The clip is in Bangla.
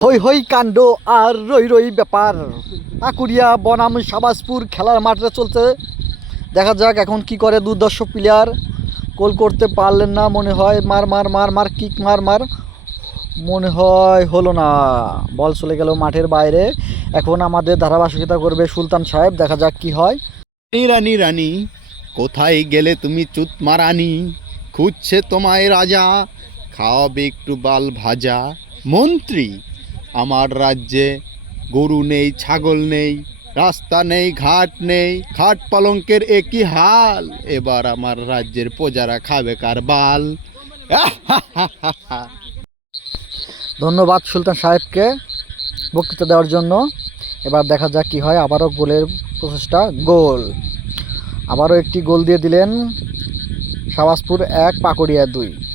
হই হই কাণ্ড আর রই রই ব্যাপার। আকুরিয়া, বনাম সাবাজপুর খেলার মাঠে চলছে। দেখা যাক এখন কি করে দুর্দর্শ প্লেয়ার গোল করতে পারলেন না মনে হয়। মার মার মার মার কিক মার মার। মনে হয় হলো না। বল চলে গেল মাঠের বাইরে। এখন আমাদের ধারাবাহিকতা করবে সুলতান সাহেব। দেখা যাক কি হয়। রানী রানী, কোথায় গেলে তুমি চুত মারানি? খুঁজছে তোমায় রাজা। খাওয়াবে একটু বাল ভাজা। মন্ত্রী আমার রাজ্যে গরু নেই, ছাগল নেই, রাস্তা নেই, ঘাট নেই খাট পালঙ্কের একই হাল। এবার আমার রাজ্যের প্রজারা খাবে কার বাল? ধন্যবাদ সুলতান সাহেবকে বক্তৃতা দেওয়ার জন্য। এবার দেখা যাক কি হয়, আবারও গোলের প্রচেষ্টা, গোল। আবারও একটি গোল দিয়ে দিলেন সাবাজপুর এক, পাকুড়িয়া দুই।